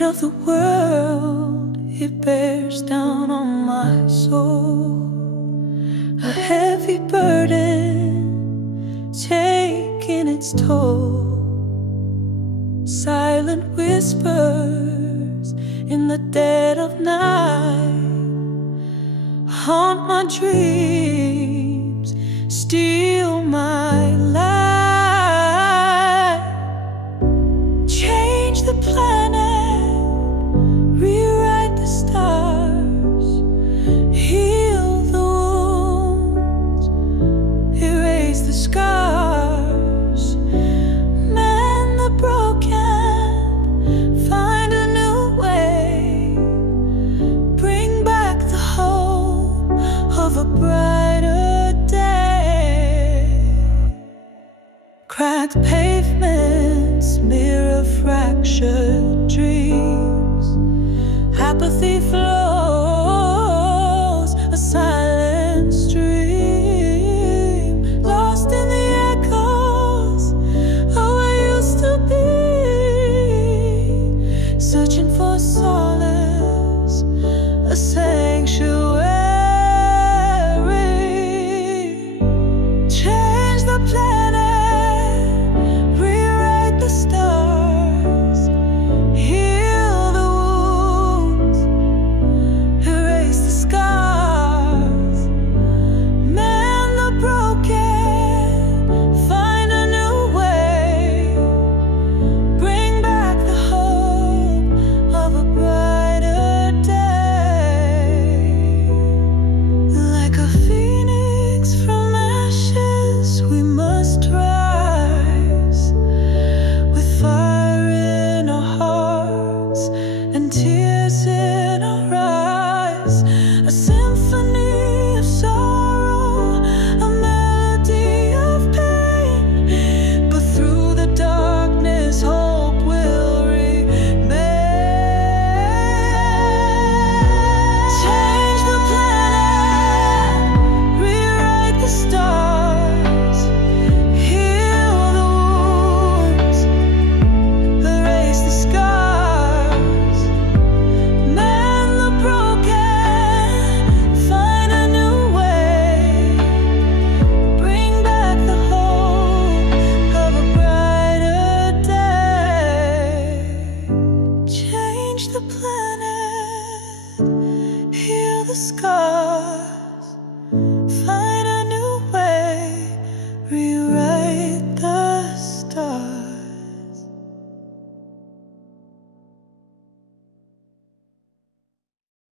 weight of the world, it bears down on my soul. A heavy burden taking its toll. Silent whispers in the dead of night haunt my dreams, steal my life. Change the planet, rewrite the stars, heal the wounds, erase the scars, mend the broken, find a new way, bring back the hope of a brighter day. Cracked pavements mirror fractured dreams. Apathy flows, a silent stream, lost in the echoes of what used to be, searching for solace, a sanctuary. Change the planet, rewrite the stars, heal the wounds, erase the scars, mend the broken, find a new way, bring back the hope of a brighter day. Like a phoenix from ashes, we must rise, with fire in our hearts and tears in our eyes. A symphony of sorrow, a melody of pain, but through the darkness hope will remain. Change the planet, rewrite the stars, heal the wounds, erase the scars, mend the broken, find a new way, bring back the hope of a brighter day. Change the planet, heal the scars.